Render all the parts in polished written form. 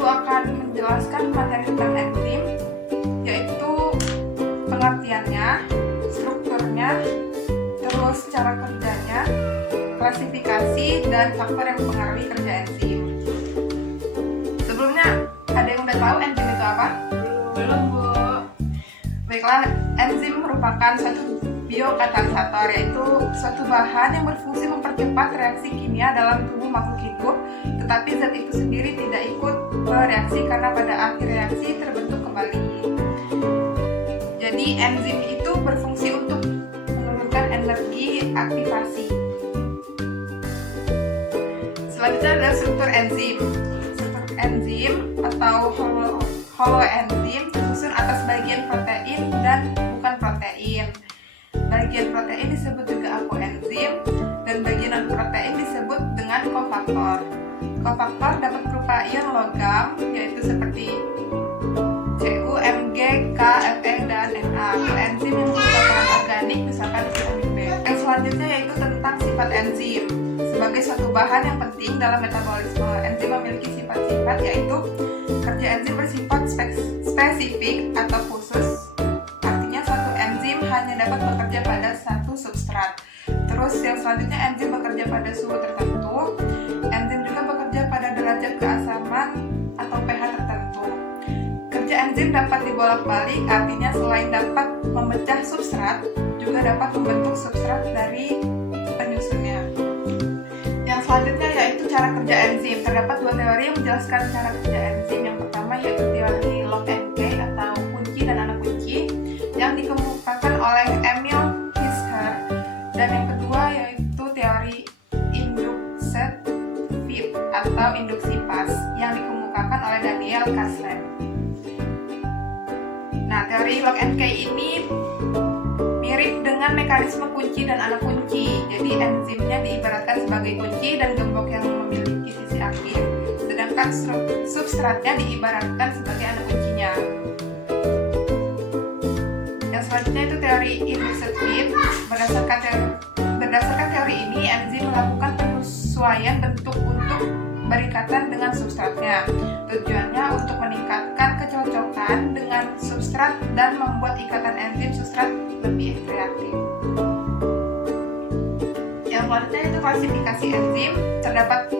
Ibu akan menjelaskan materi tentang enzim, yaitu pengertiannya, strukturnya, terus cara kerjanya, klasifikasi, dan faktor yang mempengaruhi kerja enzim. Sebelumnya, ada yang udah tahu enzim itu apa? Belum, Bu. Baiklah, enzim merupakan suatu biokatalisator, yaitu suatu bahan yang berfungsi mempercepat reaksi kimia dalam tubuh makhluk hidup, tetapi zat itu sendiri tidak ikut bereaksi karena pada akhir reaksi terbentuk kembali. Jadi enzim itu berfungsi untuk menurunkan energi aktivasi. Selanjutnya adalah struktur enzim. Struktur enzim atau holoenzim tersusun atas bagian protein dan bukan protein. Bagian protein disebut juga apoenzim dan bagian non-protein disebut dengan kofaktor. Kofaktor dapat berupa ion logam, yaitu seperti Cu, Mg, K, Fe, dan Na. Enzim yang merupakan organik misalkan vitamin B. Yang selanjutnya yaitu tentang sifat enzim. Sebagai suatu bahan yang penting dalam metabolisme, enzim memiliki sifat-sifat, yaitu kerja enzim bersifat spesifik atau khusus. Artinya suatu enzim hanya dapat bekerja pada satu substrat. Terus yang selanjutnya enzim bekerja pada suhu tertentu. Enzim juga bekerja pada derajat keasaman atau pH tertentu. Kerja enzim dapat dibolak-balik, artinya selain dapat memecah substrat, juga dapat membentuk substrat dari penyusunnya. Yang selanjutnya yaitu cara kerja enzim. Terdapat dua teori yang menjelaskan cara kerja enzim. Yang pertama yaitu teori lock and key atau kunci dan anak kunci yang dikemukakan oleh Emil Fischer, dan yang kedua yaitu teori induced fit atau induksi pas yang dikemukakan oleh Daniel Kaslan. Nah, teori lock and key ini mirip dengan mekanisme kunci dan anak kunci. Jadi enzimnya diibaratkan sebagai kunci dan gembok yang memiliki sisi aktif, sedangkan substratnya diibaratkan sebagai anak kuncinya. Yang selanjutnya itu teori induced fit. Berdasarkan teori ini, enzim melakukan penyesuaian bentuk untuk berikatan dengan substratnya. Tujuannya untuk meningkatkan kecocokan dengan substrat dan membuat ikatan enzim substrat lebih reaktif. Yang selanjutnya itu klasifikasi enzim. Terdapat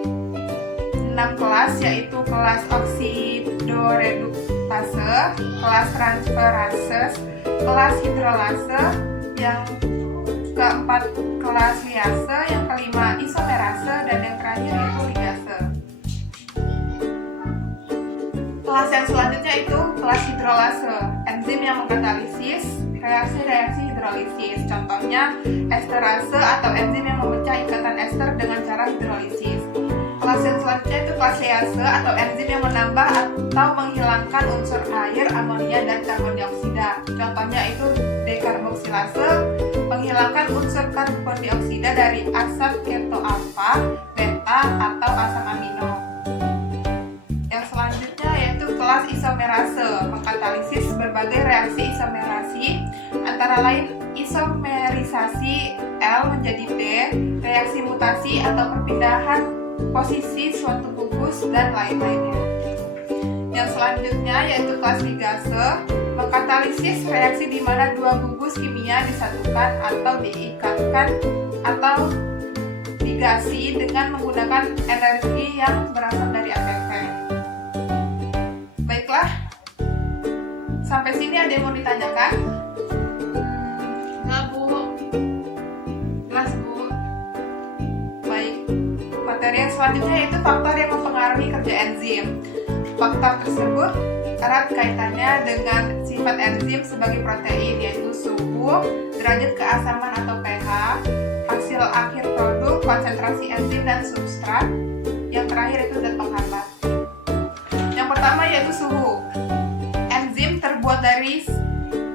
6 kelas, yaitu kelas oksidoreduktase, kelas transferase, kelas hidrolase, yang keempat kelas liase, yang kelima isomerase, dan yang terakhir itu ligase. Kelas yang selanjutnya itu kelas hidrolase, enzim yang mengkatalisis reaksi-reaksi hidrolisis. Contohnya esterase atau enzim yang memecah ikatan ester dengan cara hidrolisis. Kelas yang selanjutnya itu kelas liase atau enzim yang menambah atau menghilangkan unsur air, amonia, dan karbon dioksida. Contohnya itu dekarboksilase, menghilangkan unsur karbon dioksida dari asam keto alfa, beta, atau asam amino. Yang selanjutnya yaitu kelas isomerase, mengkatalisis berbagai reaksi isomerasi, antara lain isomerisasi L menjadi D, reaksi mutasi atau perpindahan posisi suatu gugus, dan lain-lainnya. Yang selanjutnya yaitu kelas ligase, mengkatalisis reaksi di mana dua gugus kimia disatukan atau diikatkan atau ligasi dengan menggunakan energi yang berasal dari ATP. Baiklah, sampai sini ada yang mau ditanyakan? Enggak, Bu. Jelas, Bu. Baik, materi yang selanjutnya yaitu faktor yang mempengaruhi kerja enzim. Faktor tersebut erat kaitannya dengan sifat enzim sebagai protein, yaitu suhu, derajat keasaman atau pH, hasil akhir produk, konsentrasi enzim dan substrat. Yang terakhir itu zat penghambat. Yang pertama yaitu suhu. Enzim terbuat dari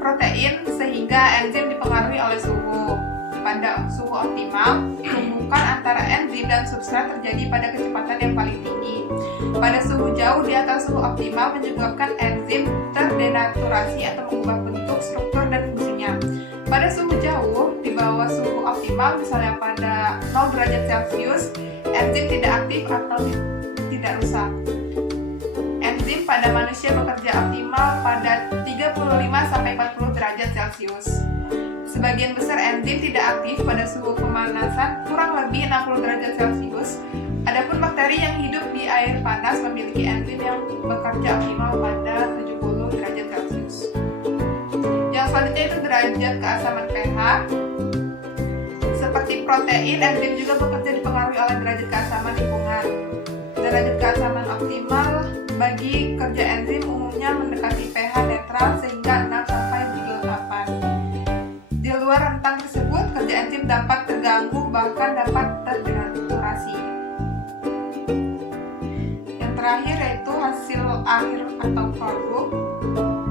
protein sehingga enzim dipengaruhi oleh suhu. Pada suhu optimal, tumbukan antara enzim dan substrat terjadi pada kecepatan yang paling tinggi. Pada suhu jauh di atas suhu optimal menyebabkan enzim terdenaturasi atau mengubah bentuk, struktur, dan fungsinya. Pada suhu jauh di bawah suhu optimal, misalnya pada 0 derajat Celcius, enzim tidak aktif atau tidak rusak. pada manusia bekerja optimal pada 35-40 derajat Celcius. Sebagian besar enzim tidak aktif pada suhu pemanasan kurang lebih 60 derajat Celcius. Adapun bakteri yang hidup di air panas memiliki enzim yang bekerja optimal pada 70 derajat Celcius. Yang selanjutnya itu derajat keasaman pH. Seperti protein, enzim juga bekerja dipengaruhi oleh derajat keasaman lingkungan. Derajat keasaman optimal bagi kerja enzim umumnya mendekati pH netral sehingga 6-8. Di luar rentang tersebut, kerja enzim dapat terganggu bahkan dapat terdenaturasi. Yang terakhir yaitu hasil akhir atau produk.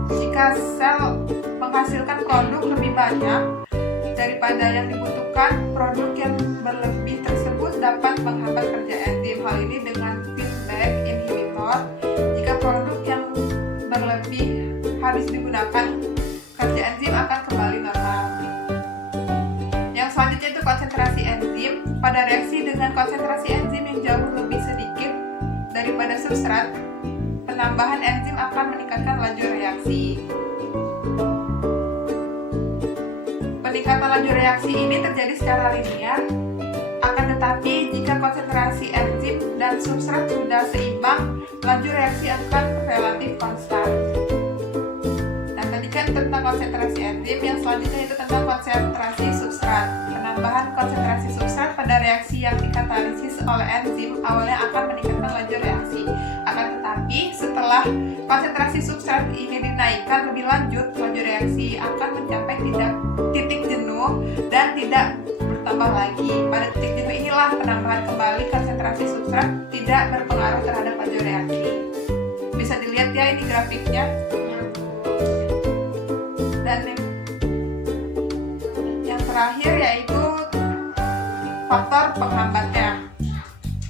Jika sel menghasilkan produk lebih banyak daripada yang dibutuhkan, produk yang berlebih tersebut dapat menghambat kerja enzim. Hal ini dengan feedback inhibitor. Jika produk yang berlebih habis digunakan, kerja enzim akan kembali normal. Yang selanjutnya itu konsentrasi enzim. Pada reaksi dengan konsentrasi enzim yang jauh lebih sedikit daripada substrat, penambahan enzim akan meningkatkan laju reaksi. Peningkatan laju reaksi ini terjadi secara linear, akan tetapi jika konsentrasi enzim dan substrat sudah seimbang, laju reaksi akan relatif konstan. Dan tadi kan tentang konsentrasi enzim, yang selanjutnya itu tentang konsentrasi substrat. Penambahan konsentrasi substrat pada reaksi yang dikatalisis oleh enzim awalnya akan meningkatkan laju reaksi. Akan tetapi setelah konsentrasi substrat ini dinaikkan lebih lanjut, laju reaksi akan mencapai titik jenuh dan tidak bertambah lagi. Pada titik jenuh inilah penambahan kembali konsentrasi substrat tidak berpengaruh terhadap laju reaksi. Bisa dilihat ya ini grafiknya. Dan yang terakhir yaitu faktor penghambatnya.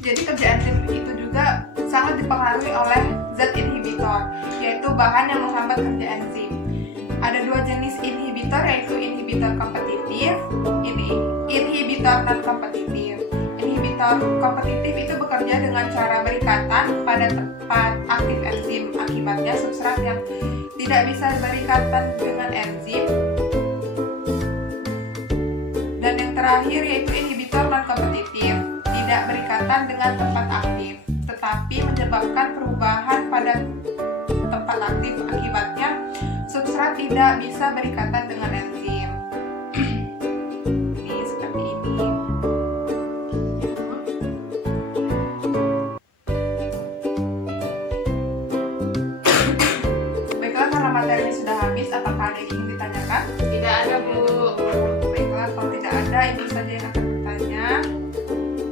Jadi kerja enzim itu juga sangat dipengaruhi oleh zat inhibitor, yaitu bahan yang menghambat kerja enzim. Ada dua jenis inhibitor, yaitu inhibitor kompetitif, inhibitor non-kompetitif. Inhibitor kompetitif itu bekerja dengan cara berikatan pada tempat aktif enzim. Akibatnya substrat yang tidak bisa berikatan dengan enzim. Dan yang terakhir yaitu inhibitor non-kompetitif, tidak berikatan dengan tempat aktif, tetapi menyebabkan perubahan pada tempat aktif. Akibatnya substrat tidak bisa berikatan dengan enzim. Ini seperti ini. Baiklah, karena materinya sudah habis, apakah ada yang ingin ditanyakan? Tidak ada, Bu. Baiklah, kalau tidak ada, itu saja yang akan bertanya.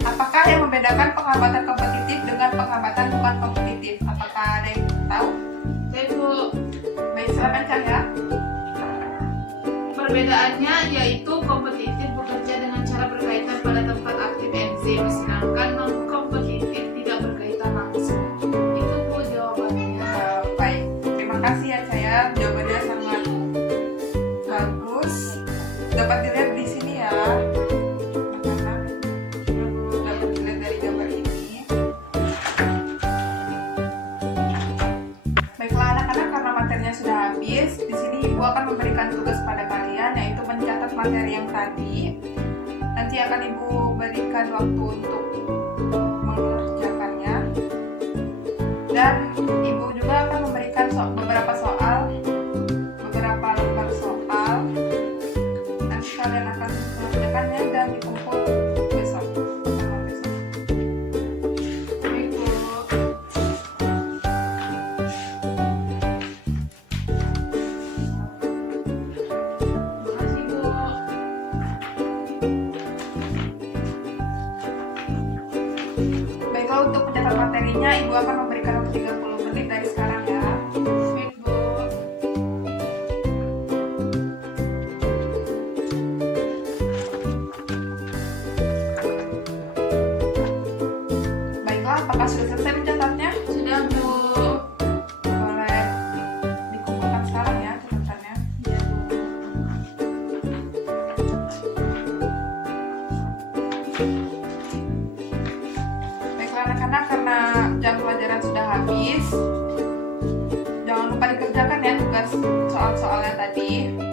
Apakah yang membedakan penghambatan kompetitif dengan penghambatan bukan kompetitif? Apakah ada yang tahu? Saya, Bu. Baik, silakan Cahya. Perbedaannya yaitu kompetitif bekerja dengan cara berkaitan pada tempat aktif enzim, sedangkan non-kompetitif tidak berkaitan langsung. Itu, Bu, jawabannya. Baik, terima kasih ya Cahya. Jawabannya sangat bagus. Dapat dilihat di sini ya. Dapat dilihat dari gambar ini. Baiklah anak-anak, karena materinya sudah habis, di sini Ibu akan memberikan tugas pada kalian, yaitu mencatat materi yang tadi. Nanti akan Ibu berikan waktu untuk mengerjakannya. Dan Ibu juga akan memberikan beberapa lembar soal. Nanti kalian akan mengerjakannya dan dikumpul besok. Baik, Bu. Makasih, Bu. Baiklah, untuk mencatat materinya Ibu akan memberikan waktu 30 menit dari sekarang ya. Baik, Bu. Baiklah, apakah sudah selesai mencatatnya? Sudah, Bu. Boleh dikumpulkan sekarang ya catatannya. Ya, Bu. Baiklah anak-anak, karena jam pelajaran sudah habis, soal-soalnya tadi.